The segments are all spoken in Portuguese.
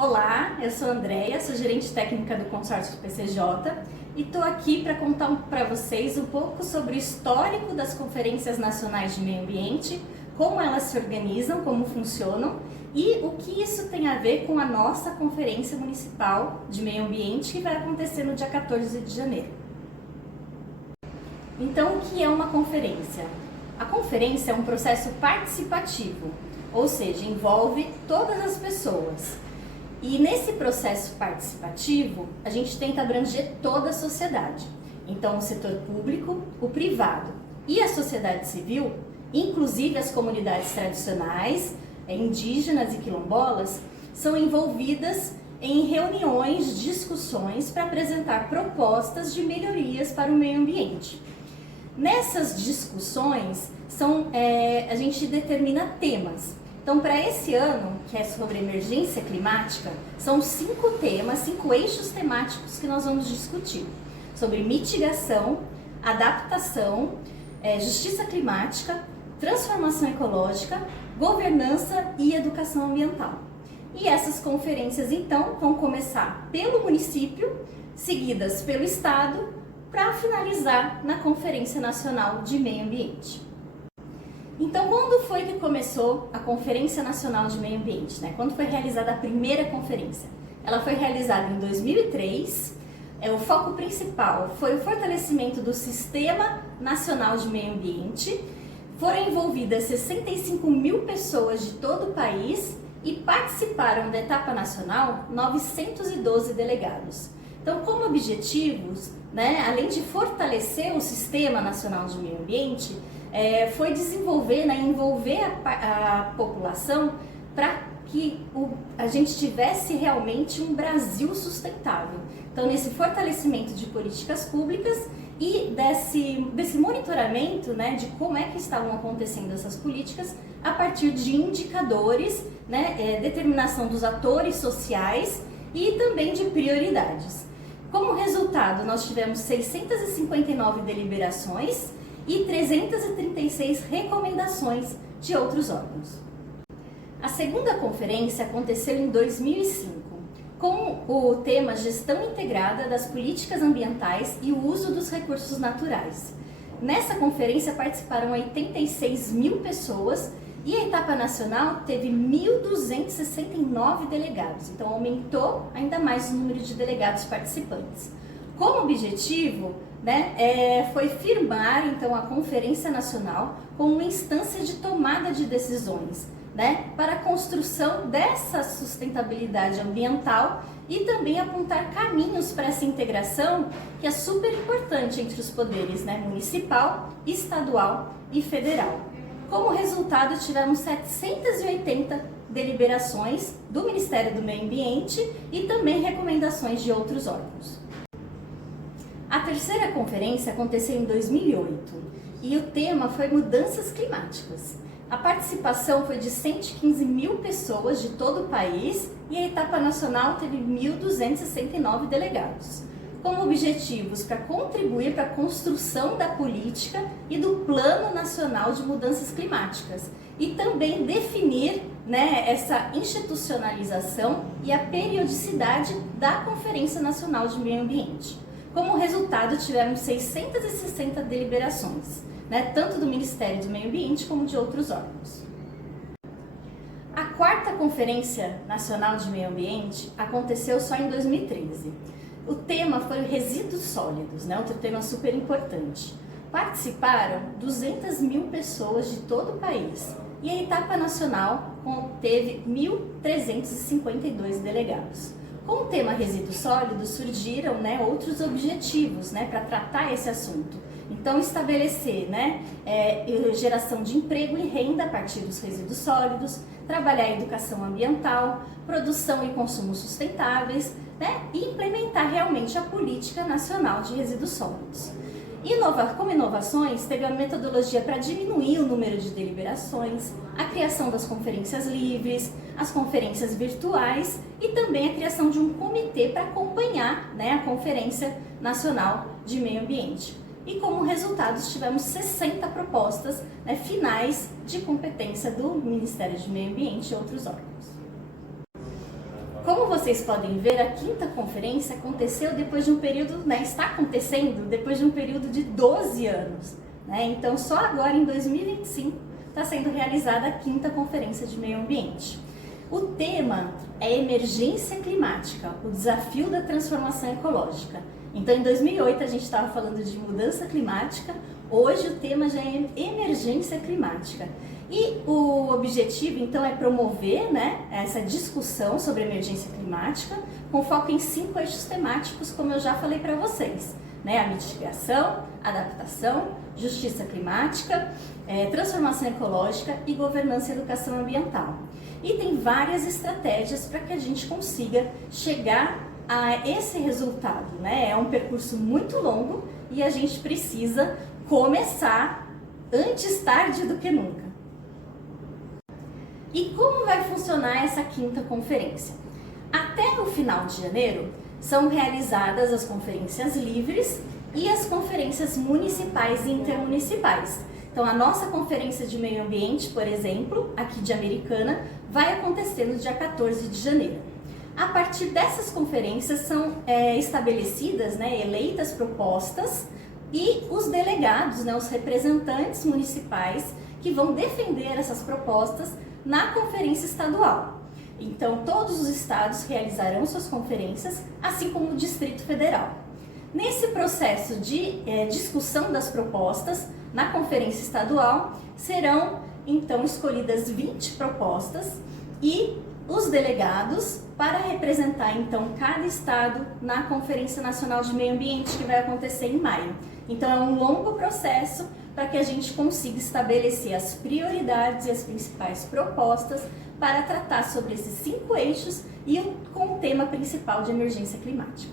Olá, eu sou a Andréia, sou gerente técnica do consórcio do PCJ e estou aqui para contar para vocês um pouco sobre o histórico das conferências nacionais de meio ambiente, como elas se organizam, como funcionam e o que isso tem a ver com a nossa Conferência Municipal de Meio Ambiente que vai acontecer no dia 14 de janeiro. Então, o que é uma conferência? A conferência é um processo participativo, ou seja, envolve todas as pessoas. E nesse processo participativo, a gente tenta abranger toda a sociedade. Então, o setor público, o privado e a sociedade civil, inclusive as comunidades tradicionais, indígenas e quilombolas, são envolvidas em reuniões, discussões para apresentar propostas de melhorias para o meio ambiente. Nessas discussões, a gente determina temas. Então, para esse ano, que é sobre emergência climática, são 5 temas, 5 eixos temáticos que nós vamos discutir. Sobre mitigação, adaptação, justiça climática, transformação ecológica, governança e educação ambiental. E essas conferências, então, vão começar pelo município, seguidas pelo estado, para finalizar na Conferência Nacional de Meio Ambiente. Então, quando foi que começou a Conferência Nacional de Meio Ambiente? Quando foi realizada a primeira conferência? Ela foi realizada em 2003. O foco principal foi o fortalecimento do Sistema Nacional de Meio Ambiente. Foram envolvidas 65 mil pessoas de todo o país e participaram da etapa nacional 912 delegados. Então, como objetivos, além de fortalecer o Sistema Nacional de Meio Ambiente, foi desenvolver, envolver a população para que a gente tivesse realmente um Brasil sustentável. Então, nesse fortalecimento de políticas públicas e desse monitoramento, de como é que estavam acontecendo essas políticas a partir de indicadores, determinação dos atores sociais e também de prioridades. Como resultado, nós tivemos 659 deliberações e 336 recomendações de outros órgãos. A segunda conferência aconteceu em 2005, com o tema Gestão Integrada das Políticas Ambientais e o Uso dos Recursos Naturais. Nessa conferência participaram 86 mil pessoas e a etapa nacional teve 1.269 delegados, então aumentou ainda mais o número de delegados participantes. Como objetivo, foi firmar então a Conferência Nacional como uma instância de tomada de decisões, para a construção dessa sustentabilidade ambiental e também apontar caminhos para essa integração que é super importante entre os poderes, municipal, estadual e federal. Como resultado, tivemos 780 deliberações do Ministério do Meio Ambiente e também recomendações de outros órgãos. A terceira conferência aconteceu em 2008 e o tema foi mudanças climáticas. A participação foi de 115 mil pessoas de todo o país e a etapa nacional teve 1.269 delegados, com objetivos para contribuir para a construção da política e do Plano Nacional de Mudanças Climáticas e também definir essa institucionalização e a periodicidade da Conferência Nacional de Meio Ambiente. Como resultado, tivemos 660 deliberações, tanto do Ministério do Meio Ambiente como de outros órgãos. A quarta Conferência Nacional de Meio Ambiente aconteceu só em 2013. O tema foi resíduos sólidos, outro tema super importante. Participaram 200 mil pessoas de todo o país e a etapa nacional teve 1.352 delegados. Com o tema resíduos sólidos surgiram outros objetivos para tratar esse assunto. Então, estabelecer geração de emprego e renda a partir dos resíduos sólidos, trabalhar a educação ambiental, produção e consumo sustentáveis, e implementar realmente a Política Nacional de Resíduos Sólidos. Como inovações, teve a metodologia para diminuir o número de deliberações, a criação das conferências livres, as conferências virtuais e também a criação de um comitê para acompanhar a Conferência Nacional de Meio Ambiente. E como resultado tivemos 60 propostas finais de competência do Ministério do Meio Ambiente e outros órgãos. Como como vocês podem ver, a 5ª conferência aconteceu depois de um período, né, está acontecendo depois de um período de 12 anos. Né? Então, só agora em 2025 está sendo realizada a 5ª Conferência de Meio Ambiente. O tema é emergência climática, o desafio da transformação ecológica. Então, em 2008 a gente estava falando de mudança climática, hoje o tema já é emergência climática. E o objetivo, então, é promover, né, essa discussão sobre emergência climática com foco em 5 eixos temáticos, como eu já falei para vocês. Né, a mitigação, adaptação, justiça climática, transformação ecológica e governança e educação ambiental. E tem várias estratégias para que a gente consiga chegar a esse resultado. Né? É um percurso muito longo e a gente precisa começar antes tarde do que nunca. E como vai funcionar essa 5ª conferência? Até o final de janeiro são realizadas as conferências livres e as conferências municipais e intermunicipais. Então, a nossa conferência de meio ambiente, por exemplo, aqui de Americana, vai acontecer no dia 14 de janeiro. A partir dessas conferências são estabelecidas, né, eleitas propostas e os delegados, né, os representantes municipais que vão defender essas propostas na conferência estadual. Então, todos os estados realizarão suas conferências, assim como o Distrito Federal. Nesse processo de discussão das propostas, na conferência estadual, serão então escolhidas 20 propostas e os delegados para representar então cada estado na Conferência Nacional de Meio Ambiente, que vai acontecer em maio. Então, é um longo processo para que a gente consiga estabelecer as prioridades e as principais propostas para tratar sobre esses 5 eixos e com o tema principal de emergência climática.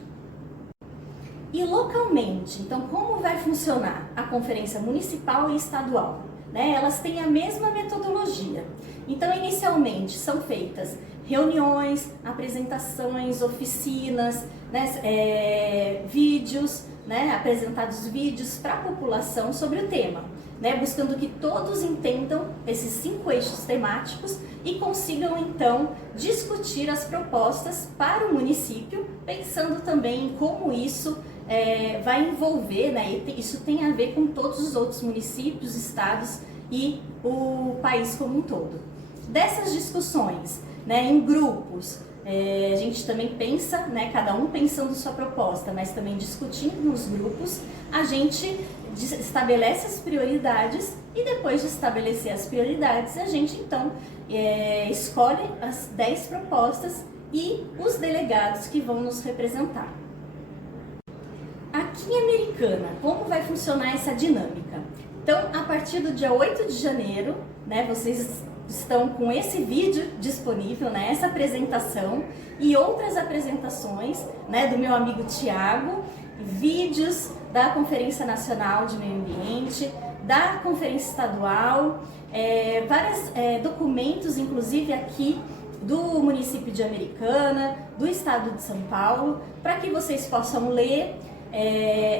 E localmente, então como vai funcionar a conferência municipal e estadual? Né? Elas têm a mesma metodologia. Então, inicialmente são feitas reuniões, apresentações, oficinas, né? Vídeos, né? Apresentados vídeos para a população sobre o tema, né? Buscando que todos entendam esses 5 eixos temáticos e consigam então discutir as propostas para o município, pensando também em como isso vai envolver, né? E isso tem a ver com todos os outros municípios, estados e o país como um todo. Dessas discussões, né, em grupos, a gente também pensa, né, cada um pensando sua proposta, mas também discutindo nos grupos, a gente estabelece as prioridades e depois de estabelecer as prioridades, a gente então escolhe as 10 propostas e os delegados que vão nos representar. Aqui em Americana, como vai funcionar essa dinâmica? Então, a partir do dia 8 de janeiro, né, vocês estão com esse vídeo disponível, né, essa apresentação e outras apresentações, né, do meu amigo Tiago, vídeos da Conferência Nacional de Meio Ambiente, da Conferência Estadual, vários documentos, inclusive aqui do município de Americana, do estado de São Paulo, para que vocês possam ler,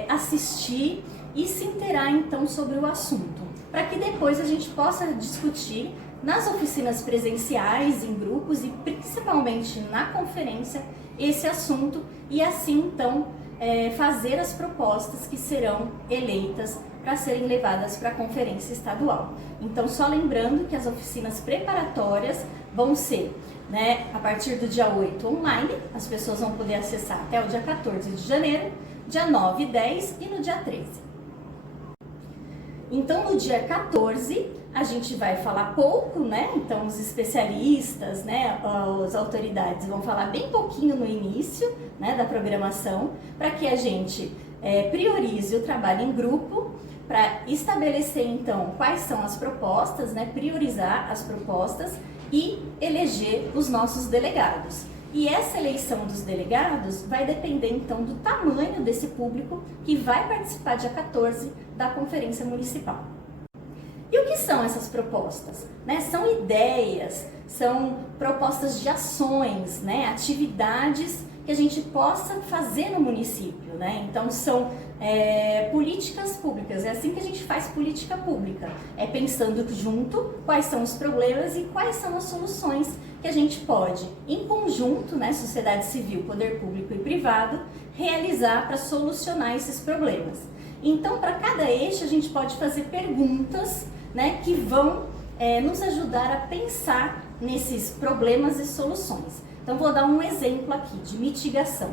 assistir e se inteirar então sobre o assunto, para que depois a gente possa discutir nas oficinas presenciais, em grupos e principalmente na conferência esse assunto e assim então fazer as propostas que serão eleitas para serem levadas para a conferência estadual. Então, só lembrando que as oficinas preparatórias vão ser, né, a partir do dia 8 online, as pessoas vão poder acessar até o dia 14 de janeiro, dia 9 e 10 e no dia 13. Então, no dia 14, a gente vai falar pouco, né? Então, os especialistas, né, as autoridades vão falar bem pouquinho no início, né, da programação, para que a gente priorize o trabalho em grupo, para estabelecer, então, quais são as propostas, né, priorizar as propostas e eleger os nossos delegados. E essa eleição dos delegados vai depender, então, do tamanho desse público que vai participar dia 14 da Conferência Municipal. E o que são essas propostas? Né? São ideias, são propostas de ações, né? Atividades que a gente possa fazer no município, né? Então são políticas públicas, é assim que a gente faz política pública, é pensando junto quais são os problemas e quais são as soluções que a gente pode, em conjunto, né, sociedade civil, poder público e privado, realizar para solucionar esses problemas. Então, para cada eixo, a gente pode fazer perguntas, né, que vão nos ajudar a pensar nesses problemas e soluções. Então, vou dar um exemplo aqui de mitigação.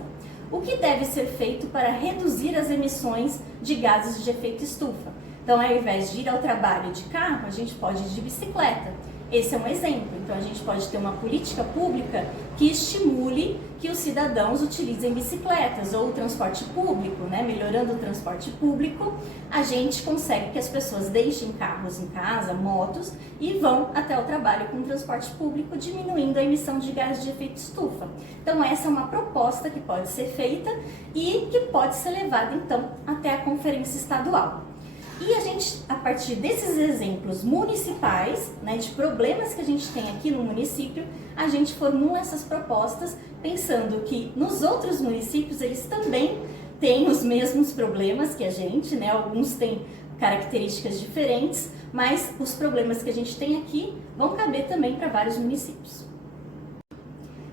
O que deve ser feito para reduzir as emissões de gases de efeito estufa? Então, ao invés de ir ao trabalho de carro, a gente pode ir de bicicleta. Esse é um exemplo. Então, a gente pode ter uma política pública que estimule que os cidadãos utilizem bicicletas ou o transporte público, né? Melhorando o transporte público, a gente consegue que as pessoas deixem carros em casa, motos, e vão até o trabalho com o transporte público, diminuindo a emissão de gases de efeito estufa. Então, essa é uma proposta que pode ser feita e que pode ser levada, então, até a conferência estadual. E a gente, a partir desses exemplos municipais, né, de problemas que a gente tem aqui no município, a gente formula essas propostas pensando que nos outros municípios eles também têm os mesmos problemas que a gente, né, alguns têm características diferentes, mas os problemas que a gente tem aqui vão caber também para vários municípios.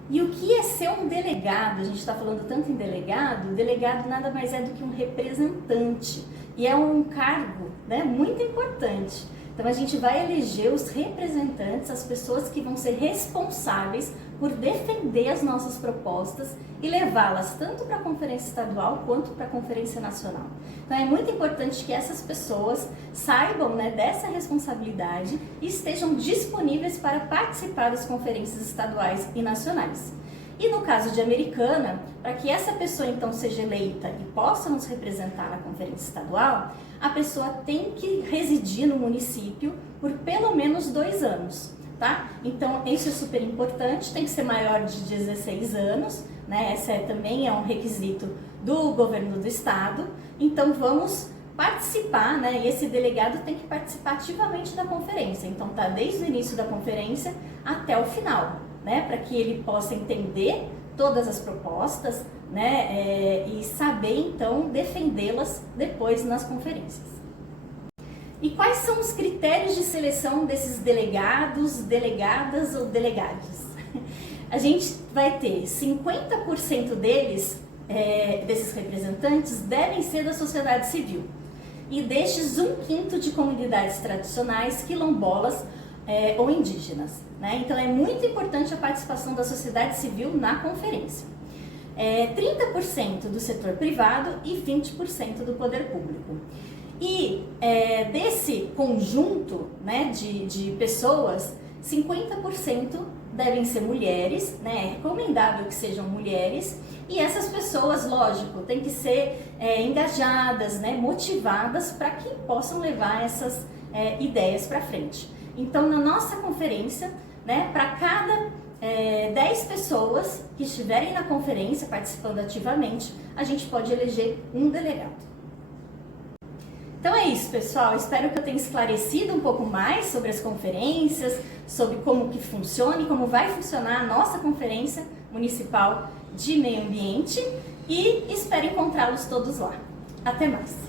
E o que é ser um delegado? A gente está falando tanto em delegado, o delegado nada mais é do que um representante. E é um cargo, né, muito importante. Então a gente vai eleger os representantes, as pessoas que vão ser responsáveis por defender as nossas propostas e levá-las tanto para a Conferência Estadual quanto para a Conferência Nacional. Então é muito importante que essas pessoas saibam, né, dessa responsabilidade e estejam disponíveis para participar das conferências estaduais e nacionais. E no caso de Americana, para que essa pessoa então seja eleita e possa nos representar na conferência estadual, a pessoa tem que residir no município por pelo menos 2 anos, tá? Então isso é super importante, tem que ser maior de 16 anos, né? Também é um requisito do governo do estado. Então vamos participar, né? E esse delegado tem que participar ativamente da conferência. Então tá desde o início da conferência até o final, né, para que ele possa entender todas as propostas, né, e saber então defendê-las depois nas conferências. E quais são os critérios de seleção desses delegados, delegadas ou delegados? A gente vai ter 50% deles, desses representantes, devem ser da sociedade civil. E destes, 1/5 de comunidades tradicionais, quilombolas ou indígenas, né? Então é muito importante a participação da sociedade civil na conferência. 30% do setor privado e 20% do poder público. E desse conjunto, né, de pessoas, 50% devem ser mulheres, né? É recomendável que sejam mulheres, e essas pessoas, lógico, têm que ser engajadas, né, motivadas para que possam levar essas ideias para frente. Então, na nossa conferência, né, para cada 10 pessoas que estiverem na conferência participando ativamente, a gente pode eleger um delegado. Então é isso, pessoal. Espero que eu tenha esclarecido um pouco mais sobre as conferências, sobre como que funciona e como vai funcionar a nossa Conferência Municipal de Meio Ambiente, e espero encontrá-los todos lá. Até mais!